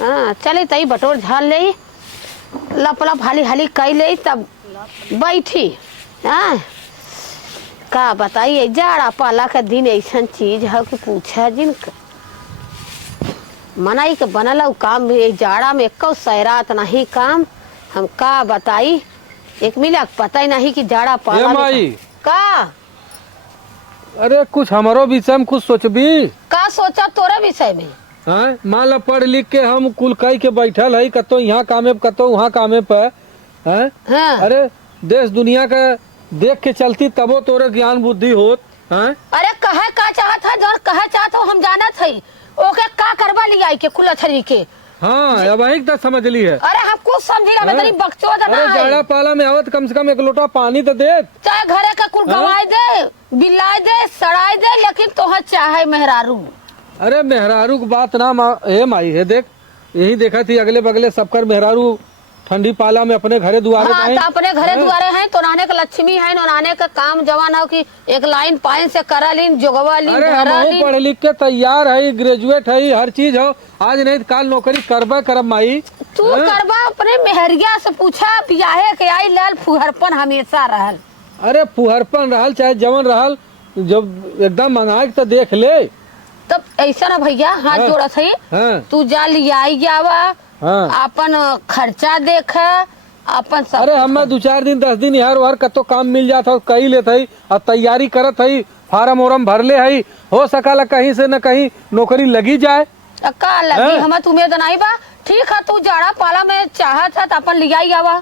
हाँ चले तई बटोर झाल ले लप लप हाली हाली कई ले तब बैठी। हाँ का बताइए जाड़ा पाला का दिन ऐसा चीज है कि पूछा जिन मनाई के बनल काम जाड़ा में एक सैरात नहीं काम। हम का बताई एक मिला पता ही नहीं कि जाड़ा पाला में का। अरे कुछ हमारो विषय में कुछ सोचबी का सोचा तोरा विषय में। हाँ मान ला पढ़ लिख के हम कुल कई के बैठल है कतो यहाँ कामे कतो वहाँ कामे पे हैं। हाँ। अरे देश दुनिया का देख के चलती तबो तोरे ज्ञान बुद्धि होत हैं। अरे कहे का चाहत है जो कहे चाहत हो हम जानत है ओके का करवा लिया के कुल अथरी के। हाँ अब एक तो समझ ली है। अरे हम कुछ समझी ना तनी बकचो अरे जाड़ा पाला में आवत कम से कम एक लोटा पानी तो दे चाहे घरे का कुल गवाई दे बिल्लाई दे सड़ाई दे लेकिन तोहर चाहे मेहरारू। अरे मेहरारू की बात ना हे माई है देख यही देखा थी अगले बगले सबकर मेहरारू ठंडी पाला में अपने घरे दुआरे हाँ, तो अपने घरे दुआरे हैं तो नाने का लक्ष्मी है नाने का काम जवान हो कि एक लाइन पाइन से करा लीन जोगवा लीन। अरे हम पढ़ लिख के तैयार है ग्रेजुएट है हर चीज हो आज नहीं काल नौकरी करबा करब माई। तू करबा अपने मेहरिया से पूछा बियाहे के आई लाल फुहरपन हमेशा रहल। अरे फुहरपन रहल चाहे जवन रहल जब एकदम मंगा के तो देख ले तब ऐसा ना भैया हाथ जोड़ा सही तू जा लिया जावा अपन खर्चा देख अपन सब। अरे हमें 2-4 दिन 10 दिन यार वार कतो काम मिल जाता कही लेत है और तैयारी करत है फार्म वार्म भरले है हो सकाला कहीं से न कहीं नौकरी लगी जाए। का लगी हमें तुम्हें नहीं बा ठीक है तू जाड़ा पाला में चाहत है अपन लिया आवा।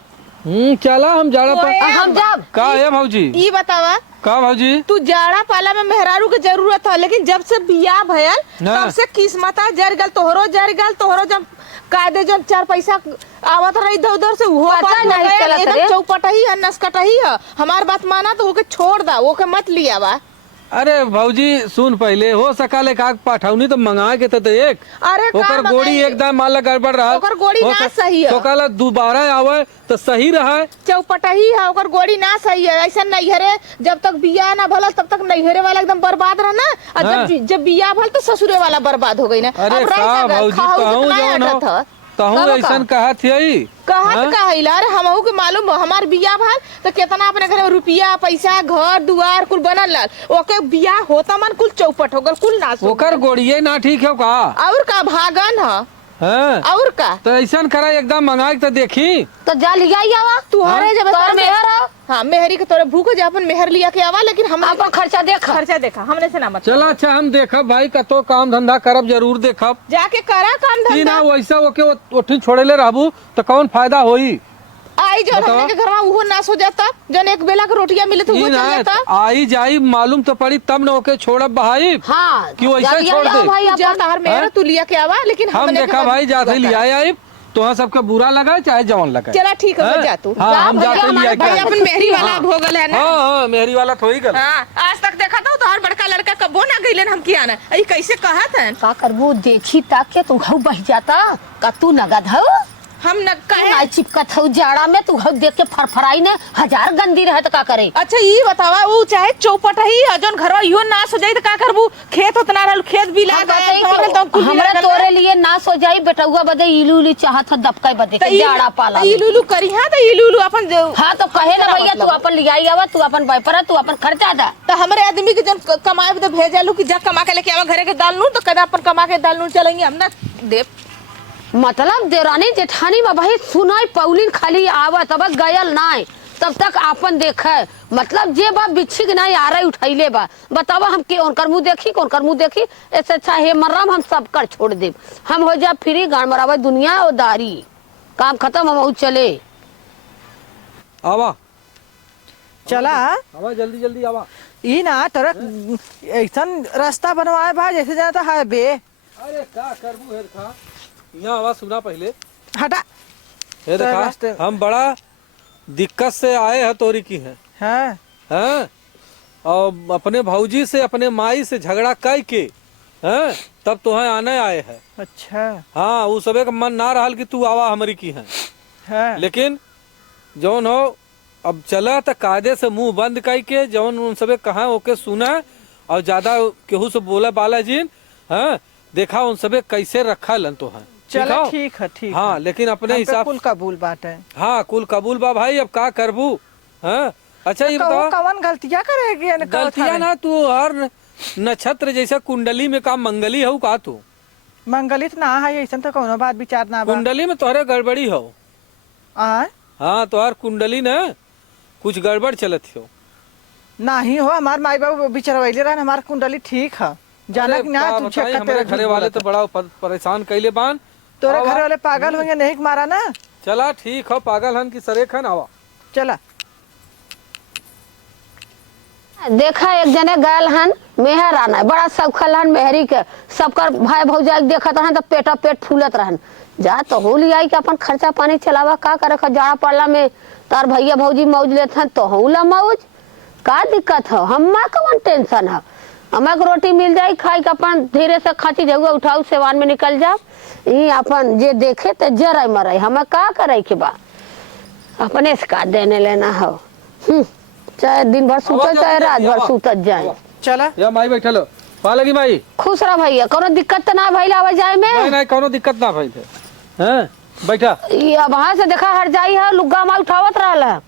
चला हम जाड़ा पाला हम जब का है भौजी ई बतावा का भौजी तू जाड़ा पाला में मेहरारू के जरूरत है लेकिन जब से बियाह भयल तब से किस्मत जर गल तोहरो जब कायदे जब 4 पैसा आवत रही इधर उधर से वो एकदम चौपटही है नसकटही है। हमार बात माना तो ओके छोड़ दा ओके मत लिया बा। अरे भौजी सुन पहले हो सकाले का पाठौनी तो मंगा के तो एक अरे ओकर गोड़ी एकदम माला गड़बड़ रहा ओकर गोड़ी ना सही है तो काला दोबारा आवे तो सही रहा चौपटही है ओकर गोड़ी ना सही है। ऐसा नैहरे जब तक बियाह ना भला तब तक नैहरे वाला एकदम बर्बाद रहा ना और जब बियाह भल तो ससुरे वाला बर्बाद हो गई ना। अरे का भौजी कहूँ ऐसा कहत अरे हमहू के मालूम हमार बियाह भल तो कितना अपने घर में रुपया पैसा घर दुआर कुल बनल लाल ओके बियाह होता मन कुल चौपट हो गल कुल नाश ओकर गोड़िये ना ठीक है का और का भागन है और का तो ऐसा करा एकदम मंगा के तो देखी तो जा लिया आवा तू हरे जब मेहर हाँ मेहरी के तोरे भूख जा अपन मेहर लिया के आवा लेकिन हम अपन खर्चा देखा हमने से ना मत चला अच्छा हम देखब भाई कतो काम धंधा करब जरूर देखब जाके करा काम धंधा ना वैसा ओके ओठी छोड़ेले रहबू तो कौन फायदा होई। आई जो हमने के घर में वो नाश हो जाता जन एक बेला के रोटियां मिले तो वो चल जाता आई जाई मालूम तो पड़ी तब न ओके छोड़ब भाई। हाँ क्यों ऐसा छोड़ दे भाई जा तार मेहर तू लिया के आवा लेकिन हम देखा भाई जाते लिया आई तो हाँ सबका बुरा लगा चाहे जवान लगा। चला ठीक है जा तू हम जाते लिया भाई अपन मेहरी वाला हो गल है ना। हां मेहरी वाला तो ही गल आज तक देखा था तो हर बड़का लड़का कबो ना गइलन हम किया ना ई कैसे कहत है का करबू देखी ताके तू घउ बह जाता का तू नगद हो हम न कहे ना चिपकत हो जाड़ा में तू घउ देख के फरफराई ने हजार गंदी रहत का करे। अच्छा ये बतावा वो चाहे चौपट ही जौन घरवा यो नाश हो जाई त का करबू खेत उतना रहल खेत भी ला गए तो हमरा तोरे लिए नाश हो जाई बेटुआ बदे इलू चाहत है दबकाई बदे के जाड़ा पाला इलू करी हां त इलू अपन हां तो कहे ना भैया तू अपन लियाई आवा तू अपन व्यापार तू अपन खर्चा दा त हमरे आदमी के जन कमाए बदे भेजालू कि जा कमा के लेके आवा घरे के दाल नून तो कदा अपन कमा के दाल नून चलेंगे हम ना देव मतलब देरानी जेठानी में भाई सुनाई पौलिन खाली आवा तब गयल नाय तब तक आपन देखे मतलब जे बा बिच्छी के नहीं आ रही उठैले बा बतावा हम के उनकर मुंह देखी कौन कर मुंह देखी ऐसे अच्छा हे मर्रम हम सब कर छोड़ दे हम हो जा फ्री गाड़ मरावा दुनिया और दारी काम खत्म हम चले आवा चला आवा जल्दी जल्दी आवा ई ना तोरा ऐसन रास्ता बनवाए बा जैसे जाता है बे। अरे का करबू हेर खा यहाँ आवाज सुना पहले हटा ये देखा हम बड़ा दिक्कत से आए हैं तोरी की है हैं और अपने भौजी से अपने माई से झगड़ा कर के हैं तब तो है आने आए हैं। अच्छा हाँ वो सबे का मन ना रहा कि तू आवा हमारी की है लेकिन जौन हो अब चला तो कायदे से मुंह बंद कर के जौन उन सबे कहा ओके सुना और ज्यादा केहू से बोला बाला जी हैं देखा उन सबे कैसे रखा लन तो है चलो ठीक है ठीक। हाँ लेकिन अपने हिसाब कुल कबूल बात है। हाँ कुल कबूल बा भाई, अब का करबू। हाँ अच्छा ये बताओ कौन गलतियां करेगी? गलतियां ना, तू हर नक्षत्र जैसा कुंडली में का मंगली हो का तू? मंगलित ना है ऐसा तो कोनो बात विचार ना। कुंडली में तोहरे गड़बड़ी हो। हाँ तोहर कुंडली ना कुछ गड़बड़ चलत हो। नहीं हो, हमार माई बाबू बिचरवैले रहन, हमार कुंडली ठीक है। जाना कि ना तू चेक हमारे घरे वाले तो बड़ा परेशान कैले बान। तोरे घर वाले पागल होंगे नहीं मारा ना। चला ठीक हो, पागल हन की सरेख हन। आवा चला। देखा एक जने गैल हन मेहर आना बड़ा सौखल हन मेहरी के, सबकर भाई भौजाई देखत रहन तो पेटा पेट फूलत रहन। जा तो हो लिया कि अपन खर्चा पानी चलावा, का करे जाड़ा पड़ला में तार भैया भौजी मौज लेत हन तो हूला मौज। का दिक्कत हो, हम्मा कौन टेंशन है? हमें रोटी मिल जाई खाई के अपन धीरे से खाची जगह उठाऊ सेवान में निकल जाओ। ये अपन जे देखे तो जरा मराई, हमें का करे के बा अपने से का देने लेना हो। चाहे दिन भर सूतल चाहे रात भर सूतल जाए। चला या माई बैठल पा लगी माई। खुश रह भैया, कोनो दिक्कत तो ना भइल आवे जाए में? नहीं नहीं कोनो दिक्कत ना भइल है। हैं बैठा। ये वहां से देखा हर जाई है लुग्गा माल उठावत रहला।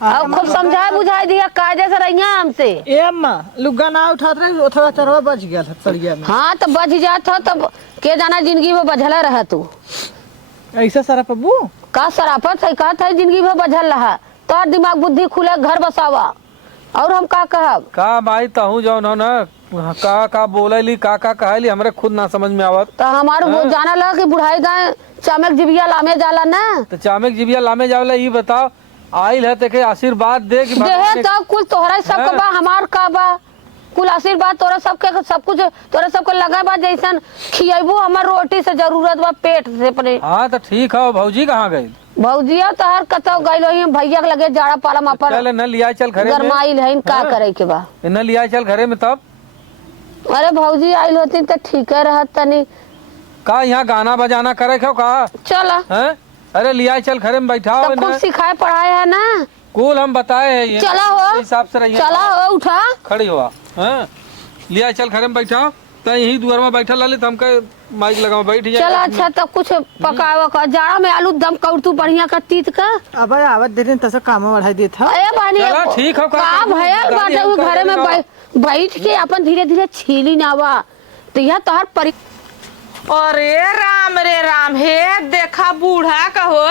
अब खूब समझाए बुझाए दिया कायदे से रहिया हमसे। ए अम्मा लुग्गा ना उठात रहे थोड़ा चरवा बच गया था सरिया में। हाँ तो बच जात हो तब के जाना जिंदगी में बझला रहा तू। ऐसा सारा पब्बू का सराफत है, का था जिंदगी में बझल रहा। तोर दिमाग बुद्धि खुले घर बसावा। और हम का कहब? का भाई तहू जो ना का बोलेली का कहली हमरे खुद ना समझ में आवत। तो हमारे वो जाना लगा कि बुढ़ाई गाय चामक जिबिया लामे जाला ना। तो चामक जिबिया लामे जाला ये बताओ आइल है ते आशीर्वाद दे कि देहे तब कुल तोहरा सब का बा, हमार का बा कुल आशीर्वाद तोरा सबके सब कुछ तोरा सबके लगा बा। जैसन खियाबू हमार रोटी से जरूरत बा पेट से अपने। हाँ तो ठीक है। भौजी कहाँ गई? भौजिया तो हर कतो गइल होई, भैया के लगे जाड़ा पाला मा पर चल न लिया चल घरे में। गरमाइल है का करे के बा न लिया चल घरे में तब। अरे भौजी आइल होती तो ठीक है रहत तनी। का यहाँ गाना बजाना करे क्यों का? चला हैं? अरे लिया चल घरे में बैठाओ। तब कुछ सिखाए पढ़ाए है ना। कुल हम बताए है ये। चला हो हिसाब से रहिए। चला हो उठा खड़ी हुआ। हैं लिया चल घरे में बैठाओ तो यही दुआर में बैठा लाली हमके माइक लगाओ बैठ जाए। चला अच्छा तो कुछ पकावा का जाड़ा में आलू दम कौतू बढ़िया का तीत का। अब आवत देर तस काम बढ़ाई देत है। अरे बानी चला ठीक है। का भयल बाटे उ घरे में बैठ के अपन धीरे धीरे छीली नावा तो यह तोहर परि। अरे राम रे राम, हे देखा बूढ़ा कहो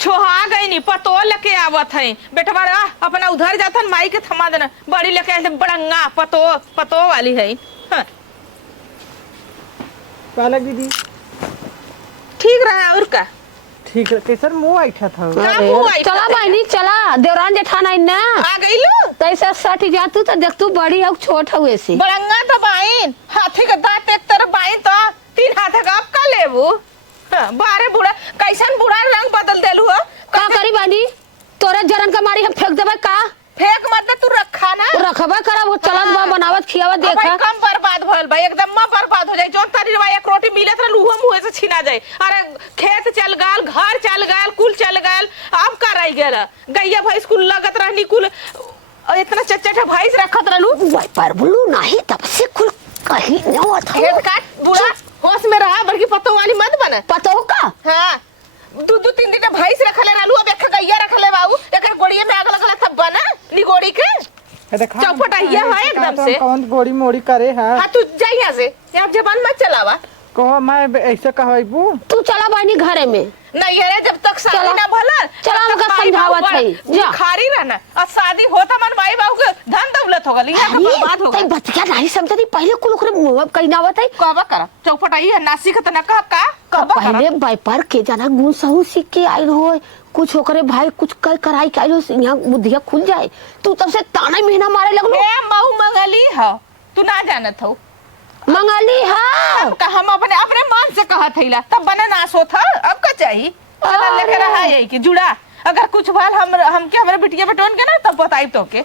छोहा गई नी पतो लेके आवत है बेटवा अपना उधर जातन माई के थमा देना बड़ी लेके आए बड़ंगा पतो पतो वाली है। हाँ। पालक दीदी ठीक रहा और का ठीक है। कैसर मुंह ऐठा था। चला बहनी चला देवरान जेठाना ना आ गई लो तैसे सट जा तू तो देख तू बड़ी हो छोट हो ऐसे। बड़ंगा तो बाइन हाथी का दांत एक तरफ बाइन तो तीन हाथ का आप का लेबू। हाँ, बारे बूढ़ा कैसन बूढ़ा रंग बदल देलू हो। का करी बानी तोरे जरन का मारी हम फेंक देबे का? फेंक मत तू रखा ना रखबा करब चलत बा बनावत खियावत देखा। भाई कम बर्बाद भइल भाई एकदम बर्बाद हो जाए। जोन तारी रवा एक रोटी मिलत रह लूहा मुंह से छीना जाए। अरे खेत चल गल घर चल गल कुल चल गल अब का रह गेल गैया भैंस कुल लगत रहनी कुल इतना चच्चा भैंस रखत रहलू वाई पर बोलू नहीं तब से कुल कहीं न होत हो। खेत काट बूढ़ा होश में रहा बड़की पत्तो वाली मत बना पतो का। हां दू दू तीन दिन भैंस रखले रहलू अब एक गैया रखले बाबू एकर गोड़िए में आग लगल तब बना नी गोड़ी के चौपटाइया है एकदम से कौन गोड़ी मोड़ी करे है। हां तू जा यहां से यहां जबान मत चलावा। कहो मैं ऐसे कहबू तू चला बानी घरे में नहीं है जब तक शादी ना भला चला हमका समझावत है जा खारी रहना और शादी होता मन माई बाबू के धन दौलत होगा लिया के बर्बाद होगा। तई बतिया नहीं समझती पहले कुल ओकरे मुंह कहीं ना आवत है। कहबा कर चौपटाई है नासी के तना का कहबा कर पहले व्यापार के जाना गुण सहू सीख के आइल हो कुछ ओकरे भाई कुछ कई कराई के आइल हो यहां बुद्धिया खुल जाए तू तब से ताना महीना मारे लगलो। ए मऊ मंगली हो तू ना जानत हो मंगली हां का हम अपने अपने मन से कहत हइला तब बना नाश होत ह अब का चाहिए चला लेकर रहा है कि जुड़ा अगर कुछ भाल हम के हमरे बिटिया बटोन के ना तब बताई तो के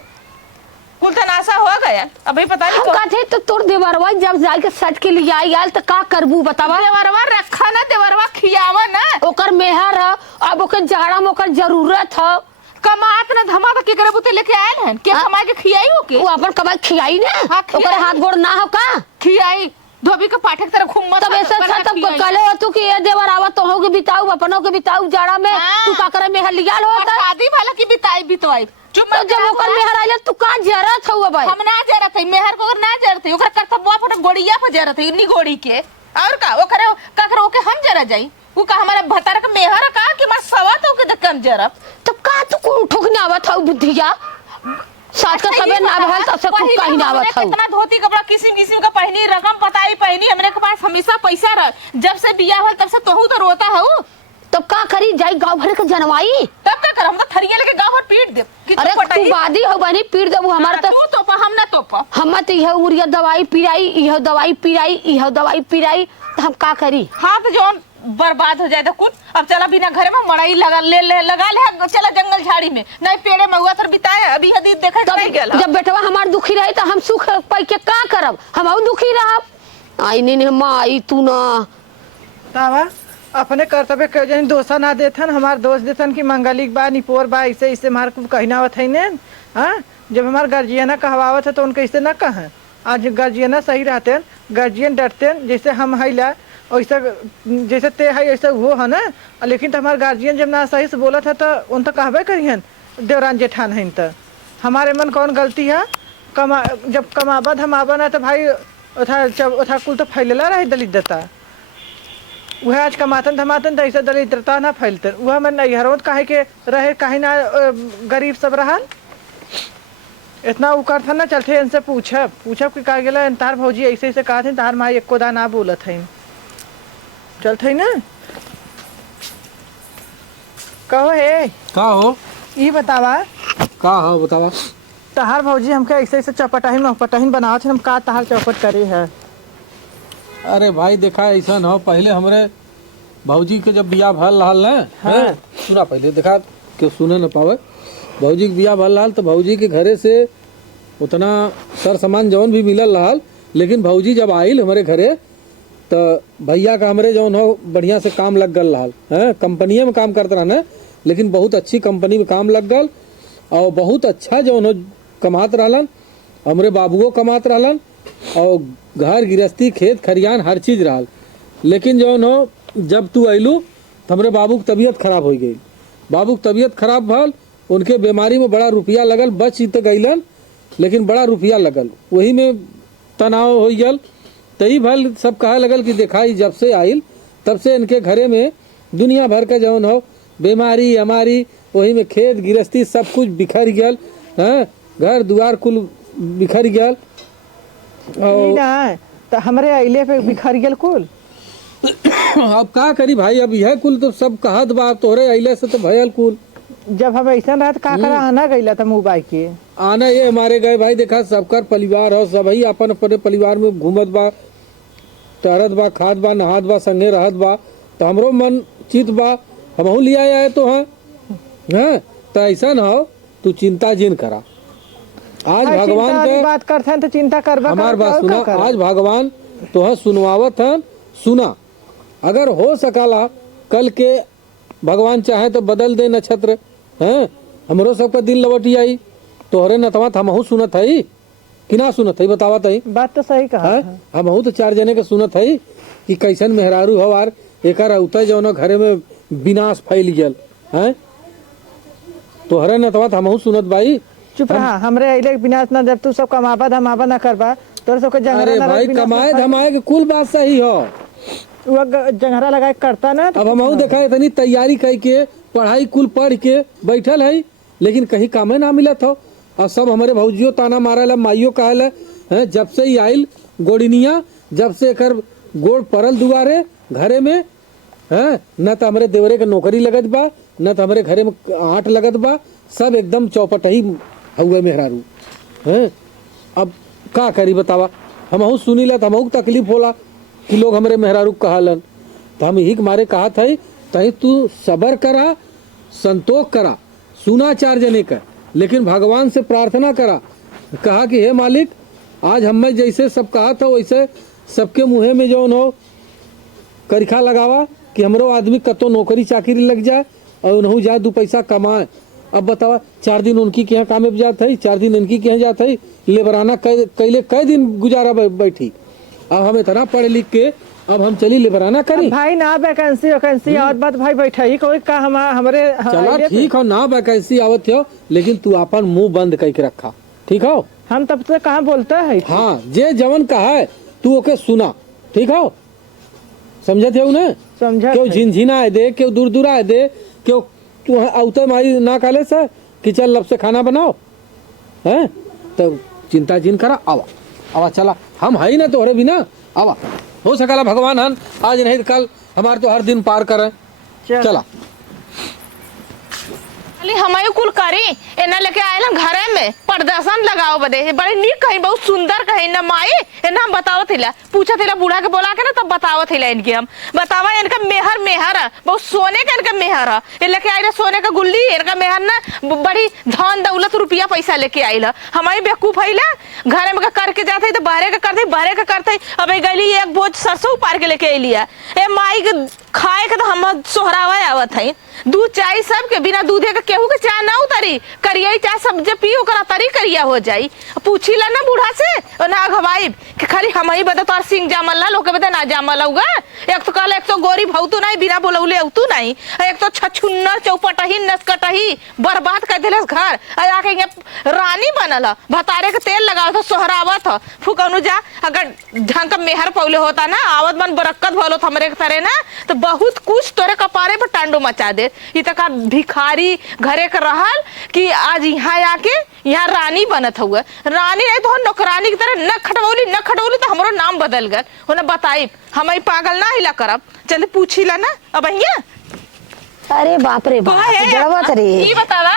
कुल तनासा हो गया अभी पता नहीं हम कहते तो तोर देवरवा जब जाई के सट के लिए आई आल त का करबू बतावा। देवरवा रखा ना देवरवा खियावा ना ओकर मेहर ह अब ओकर जाड़ा में ओकर जरूरत ह कमात ना धमा के करे बुते लेके आयल हन के कमा के खियाई हो के वो अपन कमाई खियाई ना हाँ, खियाई। ओकर हाथ गोड़ ना हो का खियाई धोबी के पाठक तरह घूम तब ऐसा अच्छा तब कले हो तू कि ये देवर आवत तो होगे बिताऊ अपनों के बिताऊ जाड़ा में तू का करे में हलियाल होता शादी वाला की बिताई चुप तो जब ओकर मेहर आइले तू का जरत हौ भाई हम ना जरत है मेहर को ना जरत है ओकर कर्तव्य पर गोड़िया पर जरत है इन्नी गोड़ी के और का ओकरे ककरो के हम जरा जाई वो का हमारा भतार के मेहर का कि मार सवा तो के कम जरब तब का तू को ठोकने आवत हौ बुद्धिया साथ का सबे ना भल तब से कुछ कहीं ना आवत हौ कितना धोती कपड़ा किस्म का पहनी रकम पताई पहनी हमरे के पास हमेशा पैसा रह जब से बियाह होल तब से तोहू तो रोता हूँ तब का करी जाई गांव भर के जनवाई तब का कर हम तो थरिया लेके गांव भर पीट दे अरे तू बादी हो बनी पीट देबू हमार तो तू तोपा हम ना तोपा हम त इह उरिया दवाई पिराई इह दवाई पिराई तो हम का करी हाथ जोन बर्बाद हो जाए तो कुछ अब चला बिना घर में मड़ाई लगा ले चला जंगल झाड़ी में नहीं पेड़े में हुआ थर बिताए अभी हदी देखा जब बेटवा हमार दुखी रहे तो हम सुख पाई के का करब हम दुखी रहब आई नहीं माई तू ना तावा अपने कर्तव्य के जन दोसा ना देथन हमार दोस्त देथन कि मंगलिक बा निपोर बा ऐसे मार कहना आवत है ने हाँ जब हमार गार्जियना कहवावत है तो उनके ऐसे ना कहें आज गार्जियना सही रहते गार्जियन डरते जैसे हम हैला वैसा जैसे ते है ऐसा वो है ना लेकिन तो हमारे गार्जियन जब ना सही से बोला था तो उन तो कहबे करिहन देवरान जेठान है तो हमारे मन कौन गलती है जब कमाबद हम आबा ना तो भाई उठा कुल तो फैलला रहे दलिद्रता वह आज कमातन धमातन तो ऐसा दलिद्रता ना फैलते वह मन नैहरों काहे के रहे काहे ना गरीब सब रहल इतना उकर था ना चलते इनसे पूछब कि का गेला तार भौजी ऐसे कहा थे तार माई एको दा ना बोलत है चलते ना कहो हे का हो ये बतावा का हो बतावा तहार भौजी हमके ऐसे चौपटाहीन बनावत हम का तहार चौपट करे है अरे भाई देखा ऐसा हो पहले हमरे भौजी के जब बियाह भल रहल न हाँ। सुना पहले देखा क्यों सुने न पावे भौजी के बियाह भल रहल तो भौजी के घरे से उतना सर सामान जौन भी मिलल रहल लेकिन भौजी जब आइल हमारे घरे तो भैया का हमरे जौन हो बढ़िया से काम लग गल रहल है कंपनी में काम करते रहने लेकिन बहुत अच्छी कंपनी में काम लग गल और बहुत अच्छा जौन हो कमात रहलन हमरे बाबुओ कमात रहलन और घर गृहस्थी खेत खरियान हर चीज रहल लेकिन जौन हो जब तू अइलू तो हमरे बाबू की तबीयत खराब हो गई बाबू की तबीयत खराब भल उनके बीमारी में बड़ा रुपया लगल बच तो गईलन लेकिन बड़ा रुपया लगल वही में तनाव हो गल तही भल सब कहे लगल कि दिखाई जब से आइल तब से इनके घरे में दुनिया भर का जौन हो बीमारी हमारी वही में खेत गृहस्थी सब कुछ बिखर गल हाँ घर दुआर कुल बिखर गल तो हमरे अइले पे बिखर गल कुल अब का करी भाई अब यह कुल तो सब कहत बा तोहरे अइले से तो भयल कुल जब हम ऐसा रहा का करा आना गईला था मुंबई के आना ये हमारे गए भाई देखा सबकर परिवार हो सब ही अपन अपने परिवार में घूमत बा टहरत बा खात बा नहात बा संगे रहत बा तो हमरो मन चित बा हमहू लिया आए तो हाँ तो ऐसा ना हो तू चिंता जिन करा आज भगवान का बात करते तो चिंता करबा हमार बात सुना आज भगवान तो सुनवावत है सुना अगर हो सकाला कल के भगवान चाहे तो बदल दे नक्षत्र हैं हमरो सबका दिल लवटी आई तोहरे नतवा हमहू सुनत है कि ना सुनत है बतावत है बात तो सही कहा हमहू तो 4 जने के सुनत है कि कैसन मेहरारू हवार एकर उतर जौन घरे में विनाश फैल गल हैं तोहरे नतवा हमहू सुनत भाई चुप रहा हमरे अइले विनाश ना जब तू सब कमाबा धमाबा ना करबा तोर सब के अरे भाई कमाए धमाए के कुल बात सही हो वो जंगरा लगा करता ना अब हमहू देखा इतनी तैयारी करके पढ़ाई कुल पढ़ के बैठल है लेकिन कहीं कामे ना मिलत हो और सब हमारे भौजियो ताना मारल माइयो कहल है जब से ही आइल गोड़िनिया जब से एकर गोड़ पड़ल दुआरे घरे में है न तो हमारे देवरे के नौकरी लगत बा न तो हमारे घरे में आट लगत बा सब एकदम चौपट ही हुए मेहरारू है अब का करी बतावा हमहू सुनी ला हमहू तकलीफ होला कि लोग हमारे मेहरारू कहलन तो हम यही मारे कहा था तही तू सबर करा संतोष करा सुना 4 जने का लेकिन भगवान से प्रार्थना करा कहा कि हे मालिक आज हमें जैसे सब कहा था वैसे सबके मुँहे में जो हो करिखा लगावा कि हमरो आदमी कतो नौकरी चाकरी लग जाए और उन्हों जाए 2 पैसा कमाए अब बतावा 4 दिन उनकी के यहाँ काम में जात है 4 दिन इनकी के यहाँ जात है लेबराना कैले कई दिन गुजारा बैठी अब हम इतना पढ़ लिख के अब हम चली लेबराना करी। भाई ना वैकेंसी और बात भाई बैठा ही कोई का हमारे चला ठीक हो ना वैकेंसी आवत हो, लेकिन तू अपन मुंह बंद करके रखा, ठीक हो। हम तब से कहाँ बोलते है। हाँ जे जवन कहा है तू ओके सुना, ठीक हो, समझते हो ना। समझा क्यों झिनझिना है दे, क्यों दूर दूर आए दे, क्यों तू औते माई ना काले से कि चल लब से खाना बनाओ हैं, तो चिंता जिन करा। आवा आवा चला, हम है ही ना तोहरे बिना। आवा, हो सकला भगवान हन आज नहीं तो कल हमारे तो हर दिन पार करे। चला हमारे कुल करी एना लेके आयल हम घरे में प्रदर्शन लगाओ बदे बड़ी नीक कहीं बहुत सुंदर कहीं न माई एना हम बताओ थिला पूछा थिला बूढ़ा के बोला के ना तब बताओ थिला इनके हम बतावा इनका मेहर बहुत सोने का इनका मेहर है। ये लेके आये सोने का गुल्ली इनका मेहर ना बड़ी धन दौलत रुपया पैसा लेके आयल हमारी बेवकूफ है घरे में करके जाते तो बाहरे का करते अब गली एक बोझ सरसों उपार के लेके अलिया ए माई के खाए के तो हम सोहरावा आवत है दूध चाय सब के बिना दूधे के केहू के चाय ना उतरी करिया चाय सब जे पियो करा तरी करिया हो जाई। पूछी ला ना बूढ़ा से ना घवाई कि खाली हम ही बता तोर सिंह जामल ला लोग बता ना जामल होगा। एक तो कल एक तो गोरी भौतू नहीं बिना बोलौले औतू नहीं, एक तो छछुन्नर चौपटही नसकटही बर्बाद कर देले घर आके रानी बनल भतारे के तेल लगावत हो सोहरावत हो फुकनु जा। अगर ढंग का मेहर पौले होता ना आवत मन बरक्कत भलो हमरे के तरह ना तो बहुत कुछ तोरे कपारे पर टांडो मचा दे। ई तक भिखारी घरे के रहल कि आज यहाँ आके यहाँ रानी बनत हुआ रानी नहीं तो नौकरानी की तरह न खटवौली तो हमारो नाम बदल गए होना बताई हम पागल ना हिला करब। चल पूछी ला ना अब अरे बाप रे बाप रे ई बतावा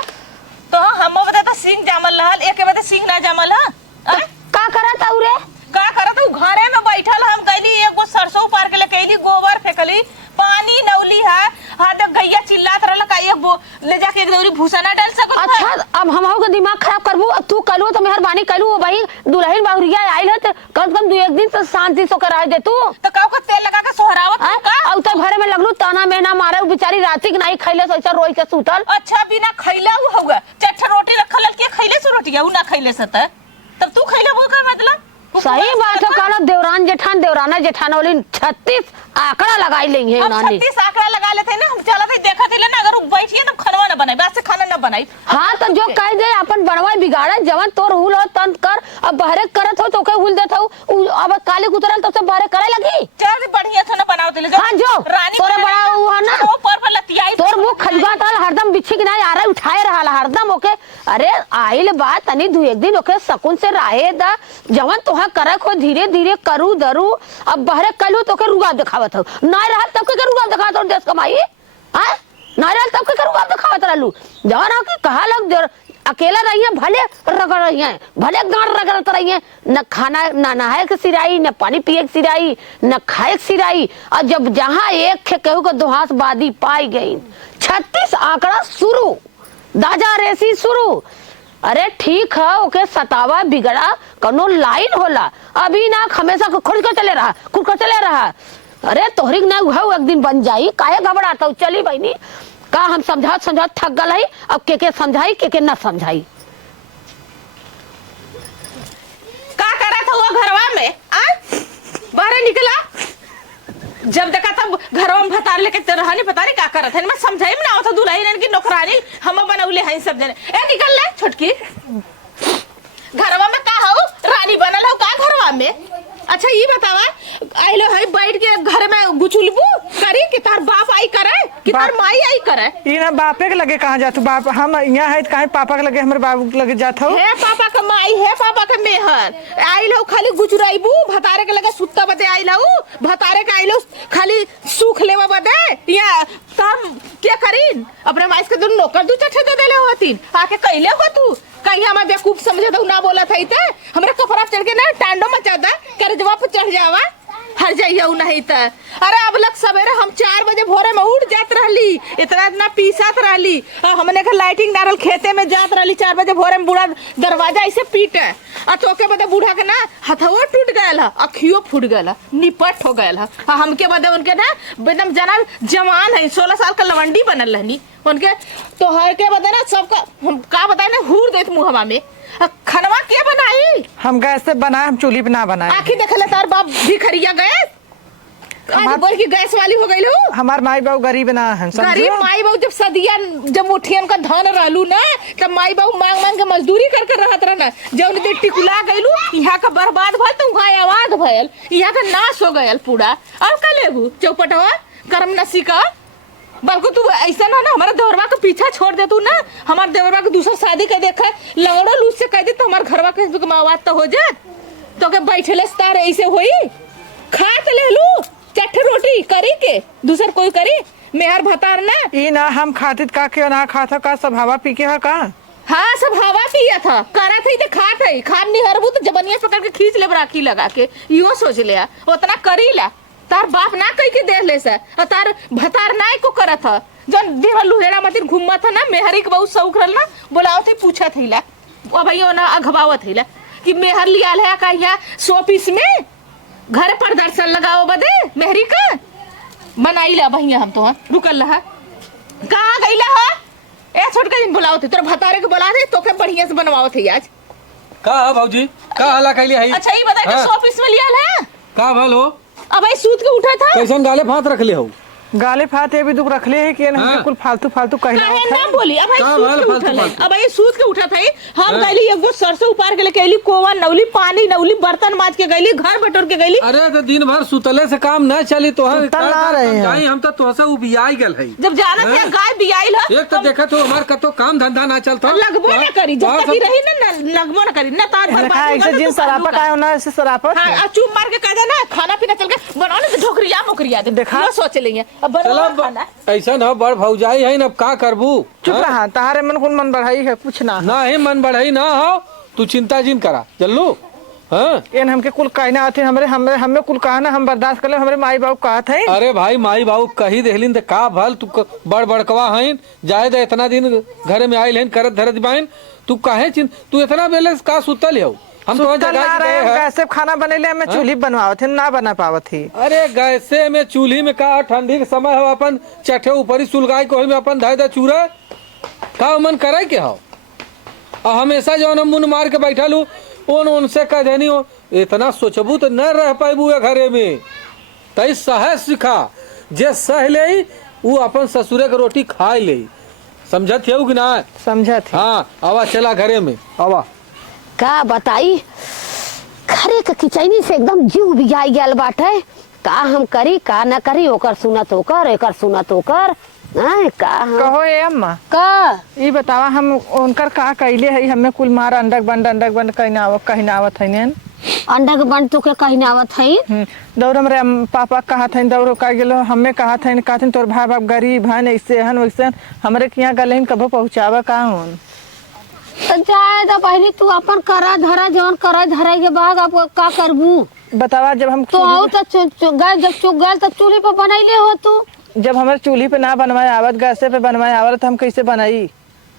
तो हम बता सिंह जामल रहल एक बता सिंह ना जामल है का करत औ रे का करत हूँ घरे में बैठल हम कैली एगो सरसों पार के ले कैली गोबर फेंकली पानी नौली है हाथ गैया चिल्लात रहल का एक ले जाके एक दौरी भूसा ना डाल सकत। अच्छा अब हम का दिमाग खराब करबू तू कलू तो मेहरबानी कलू भाई दुल्हन बाहुरिया आइल है कम से कम 2-1 दिन तो शांति से कराए दे तू तो काऊ का तेल लगा के सोहरावत का औ तो घरे में लगलू ताना मेहना मारे बेचारी राती के नहीं खैले ऐसा रोई के सुतल। अच्छा बिना खैला हुआ चट्टा रोटी रखल के खैले से रोटी उ ना खैले से तब तू खैले वो का मतलब सही बात है कहना देवरान जेठान देवराना जेठान वाली 36 आंकड़ा लगाई लेंगे उन्होंने 36 आंकड़ा लगा लेते ना हम चला थे देखा थे ना अगर बैठिए तो खाना ना बनाई बस से खाना ना बनाई। हाँ तो जो कह दे अपन बनवाई बिगाड़े जवन तोर हुल हो तन कर अब बहरे करत हो तो के हुल देत हो अब काले उतरल तो सब बहरे करे लगी चल बढ़िया था ना बनाओ तेले हां जो तोरे बड़ा हुआ ना ऊपर पर लतियाई तोर मुंह खलगा ताल हरदम बिछी के ना आ रहा उठाए रहा हरदम ओके अरे आइल बात तनी 2-1 दिन ओके सकून से रहे दा जवन तोहा करे को धीरे धीरे करू धरू अब बहरे कलू तो के रुआ दिखावत हो ना रहा तब के रुआ दिखावत हो देश कमाई हां ना रहा तब के रुआ दिखावत रहलू जवन हो कि कहा लोग अकेला रहिए भले रगड़ रही है भले गाड़ रगड़त रही है न खाना ना नहाए के सिराई न पानी पिए के सिराई न खाए के सिराई और जब जहाँ एक केहू को दोहास बादी पाई गई 36 आंकड़ा शुरू दाजा रेसी शुरू। अरे ठीक है ओके सतावा बिगड़ा कनो लाइन होला अभी ना हमेशा खुद को चले रहा अरे तोहरी ना हुआ एक दिन बन जाई काहे घबराता चली बहनी का हम समझा थक गल है अब के समझाई के न समझाई का करा था वो घरवा में बाहर निकला जब देखा तब घरवा में भतार लेके रहनी पता नहीं का करत है मैं समझाई ना आवत दुल्हन की नौकरानी हम बनौले हैं सब जने ए निकल ले छोटकी घरवा में का हो रानी बनल हो का घरवा में। अच्छा ये बतावा आइलो है बैठ के घर में गुचुलबू करी कि तार बाप आई करे कि तार माई आई करे ई ना बापे के लगे कहां जातू बाप हम यहां है काहे पापा के लगे हमरे बाबू के लगे जात हो है पापा का माई है पापा का मेहर आइलो खाली गुचराइबू भतारे के लगे सुत्ता बदे आइलो भतारे के आइलो खाली सुख लेवा बदे या तम क्या करीन अपने माइस के दूर नौकर दू चट्टे दे देले होतीन आके कैले हो तू कहीं हमें बेवकूफ समझे तो ना बोला था इते हमरे कपड़ा चढ़ के ना टांडो मचा दा कर जवाब पे चढ़ जावा हर जाइए नहीं तो अरे अब लग सवेरे हम 4 बजे भोरे में उठ जात रहली इतना पीसात रहली हमने का लाइटिंग डारल खेते में जात रहली 4 बजे भोरे में बूढ़ा दरवाजा ऐसे पीटे और तो के बदे बूढ़ा के ना हथवा टूट गयल है अखियो फूट गयल है निपट हो गयल है हमके बदे उनके ना एकदम जना जवान है 16 साल का लवंडी बनल रहनी उनके तो हर के बदे ना सबका हम का बताए ना हूर देत मुहवा में खनवा के बनाई? हम गैस से बनाए, हम चूल्ही पे ना बनाए। आखी देखले तार बाप भिखरिया गए आज बोल की गैस वाली हो गई हो। हमार माई बाबू गरीब ना है, गरीब माई बाबू जब सदिया जब मुठियन का धन रहलू ना तब माई बाबू मांग मांग के मजदूरी कर रहत रहना। जब दे टिकुला गइलू यहाँ का बर्बाद भल तो वहाँ आवाज भयल, यहाँ का नाश हो गयल पूरा। अब का लेबू चौपटवा करम नसी का बल्कि तू ऐसा ना हमारा देवरवा के पीछा छोड़ दे तू ना। हमारे देवरवा के दूसरा शादी कर देखा लंगड़ो लूज से कह दे तो हमारे घरवा के आवाज तो हो जात तो के बैठले तार ऐसे होई खात ले लू चट्टे रोटी करी के दूसर कोई करी मेहर भतार ना ई ना हम खातित का के ना खाता का सब हवा पी के है का। हाँ सब हवा पिया था करा थी तो खात है खाम नहीं हरबू तो जबनिया पकड़ के खींच ले राखी लगा के यो सोच लिया उतना करी ला तार बाप ना कह के दे ले से तार भतार ना को करत था जन दिन लुहेड़ा मतिर घूमा था ना मेहरी के बहुत शौक रहल ना बोलाओ थे पूछा थी ला अब भैया ना अघबावत है ला कि मेहर लिया है का यहाँ 100 पीस में घर पर दर्शन लगाओ बदे मेहरी का बनाई ला भैया हम तो रुकल रहा कहाँ गई ला ए छोट के बुलाओ थे तोर भतारे के बुला दे तो के बढ़िया से बनवाओ थे आज का भौजी का हला कैली है? अच्छा ये बता के 100 पीस में लिया है का भल हो? अब भाई सूत के उठा था कैसन गाले फात रख ले हो? गाले फाते भी दुख रखले है कि हाँ। कुल फालतू फालतू कहना काहे ना बोली अब भाई का सूत भाल के फालतू उठा ले फालतू? अब भाई सूत के उठा था हम हाँ। गईली एगो सरसों उपार के लेके गईली कोवा नौली पानी नौली बर्तन माज के गईली घर बटोर के गईली। अरे तो दिन भर सुतले से काम न चली तो सुतल ना रहे हैं। हम तो तोहसे उबियाई गल है। जब जाना थे गाय बियाइल है एक तो देखा तो हमार कतो काम धंधा ना चलता लगबो ना करी जब तक ही रही ना लगबो ना करी ना तार बर्बाद ऐसे जिन सरापा का है ना ऐसे सरापा हां आ चुप मार के कह देना खाना पीना चल के बनाने से ढोकरिया मोकरिया दे देखा? यो सोच लेंगे अब बनवा खाना ऐसा न बड़ भौजाई है न का करबू? चुप रहा तारे मन कुल मन बढ़ाई है कुछ ना ना ही मन बढ़ाई ना हो तू चिंता जिन करा चलू। हाँ एन हमके कुल कहना आते हमरे हमरे हमें कुल कहना हम बर्दाश्त कर ले हमरे माई बाबू कहत है। अरे भाई माई बाबू कही देहलिन तो का भल तू बड़ बड़कवा हईन जाए दे इतना दिन घरे में आइल हईन करत धरत बाइन तू काहे तू इतना बेले का सुतल हो? हम तो सुतल ना रहे हम कैसे खाना बनेले हमें चूल्ही बनवावत है ना बना पावत ही। अरे गैसे में चूल्ही में का ठंडी के समय हो अपन चटे ऊपरी सुलगाई को में अपन धाय दा चूरा का मन करे के हो और हमेशा जो हम मुन मार के बैठल हूँ उनसे कह देनी हो इतना सोचबू तो न रह पाबू घरे में तई सह सिखा जे सह ले वो अपन ससुरे के रोटी खाए ले समझत हो कि ना? समझत है। हाँ आवा चला घरे में आवा का बताई घरे के किचैनी से एकदम जीव बिगाई गल बाटे का हम करी का न करी ओकर सुनत ओकर एकर सुनत ओकर का हम कहो ए अम्मा का ई बतावा हम उनकर का कहले है हमें कुल मार अंडक बंड कहनावत है ने अंडा के बंद तो के कहीं आवत है दौड़म रे पापा कहा था दौड़ो का गेलो हमें कहा था कहते तोर भाई बाप गरीब हन ऐसे हन वैसे हमरे के यहाँ गले कभो पहुँचावा का हन जाए तो पहले तू अपन करा धरा जौन करा धरा के बाद अब का करबू बतावा जब हम तो आओ तो गए जब चुक गए तो चूल्हे पे बनैले हो तू जब हमारे चूल्ही पे ना बनवाए आवत गैसे पे बनवाए आवत तो हम कैसे बनाई?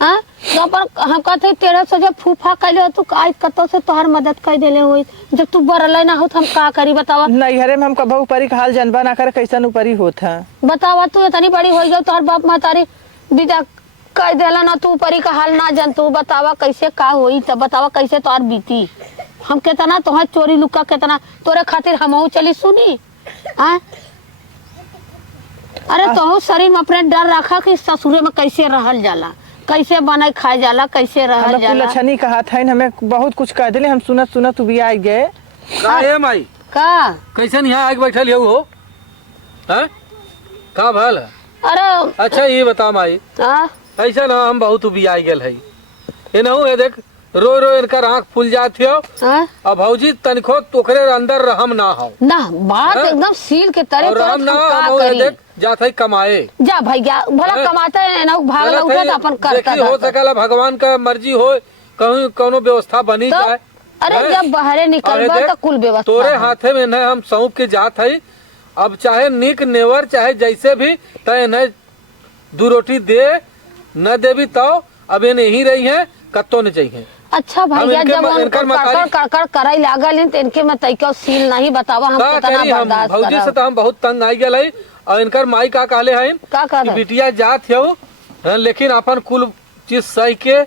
हाँ तो पर हम कहते तेरा से जब फूफा कैले हो तू का कतो से तोहर मदद कर देले हो जब तू बरले ना हो तो हम का करी बतावा? नैहरे में हम कभो ऊपरी का हाल जनबा ना करे कैसन ऊपरी होता बतावा तू इतनी बड़ी हो गई तोहर बाप महतारी विदा कह देला ना तू ऊपरी का हाल ना जन तू बतावा कैसे का होई तब बतावा कैसे तोहर बीती हम कितना तोहर चोरी लुका कितना तोरे खातिर हमहू चली सुनी हाँ अरे तो शरीर में अपने डर रखा कि ससुरे में कैसे रहल जाला कैसे बने खाए जाला कैसे रहल जाला लछनी कहा था हमें बहुत कुछ कह दिले हम सुनत सुनत भी आई गए का है माई का कैसन यहाँ आके बैठल हो हैं का भल है? अरे अच्छा ये बता माई हाँ ऐसा ना हम बहुत उबियाई गेल है एनहू ये देख रो रो इनकर आँख फूल जाती हो हाँ अब भौजी तनिको तोकरे अंदर रहम ना हो ना बात हाँ? एकदम सील के तरह और रहम ना का हम ये करी देख जात है कमाए जा भैया भला हाँ? कमाता है ना भागला गलत उठा है, तो अपन करता देखी हो सकला भगवान का मर्जी हो कहीं कोनो व्यवस्था बनी तो जाए अरे हैं? जब बाहरे निकल अरे गए देख, तो कुल व्यवस्था तोरे है। हाथे में न हम सौंप के जात है अब चाहे निक नेवर चाहे जैसे भी तय न दू रोटी दे न देवी तो अब ये नहीं रही है कत्तो न चाहिए। अच्छा भैया इनके जब म- उनको इनकर मतारी- कड़कड़ कराई लागल तो इनके में तैको सील नहीं बतावा हम का कितना करी हम बर्दाश्त भौजी से करब तो हम बहुत तंग आई गए है और इनकर माई का कहले है का कि कर बिटिया जात हो लेकिन अपन कुल चीज सही के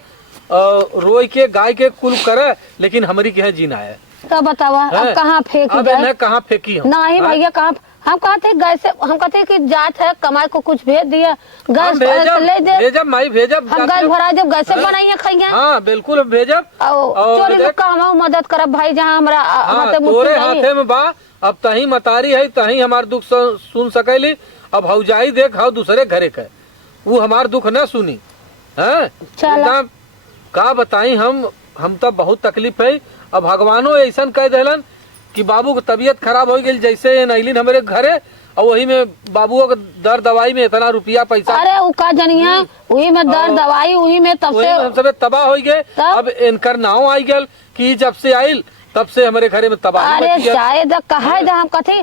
रोई के गाय के कुल करे, लेकिन हमारी के यहाँ जीना है। तो बतावा अब कहाँ फेंक जाए? कहाँ फेंकी हम? नहीं भैया कहाँ, हम कहते गए से, हम कहते कि जात है कमाई को कुछ भेज दिया, गैस ले दे, भेजब माई भेजब, हम गैस भरा जब गैसे बनाइए खाइए। हाँ बिल्कुल भेजब। चोरी लोग का हम मदद करब भाई, जहाँ हमरा तोरे हाथे में बा। अब तही मतारी है, तही हमार दुख सुन सकैली। अब हौजाई देख हाउ दूसरे घरे के, वो हमार दुख न सुनी है। का बताई हम तब बहुत तकलीफ है। अब भगवानो ऐसा कह देलन कि बाबू की तबीयत खराब हो गई, जैसे नैलिन हमारे घरे, और वही में बाबू के दर दवाई में इतना रुपया पैसा, अरे वो का जनिया वही में दर दवाई, वही में तब से हम सब तबाह हो गए। अब इनकर नाव आई गल कि जब से आइल तब से हमारे घरे में तबाह। अरे शायद कहे हम कथे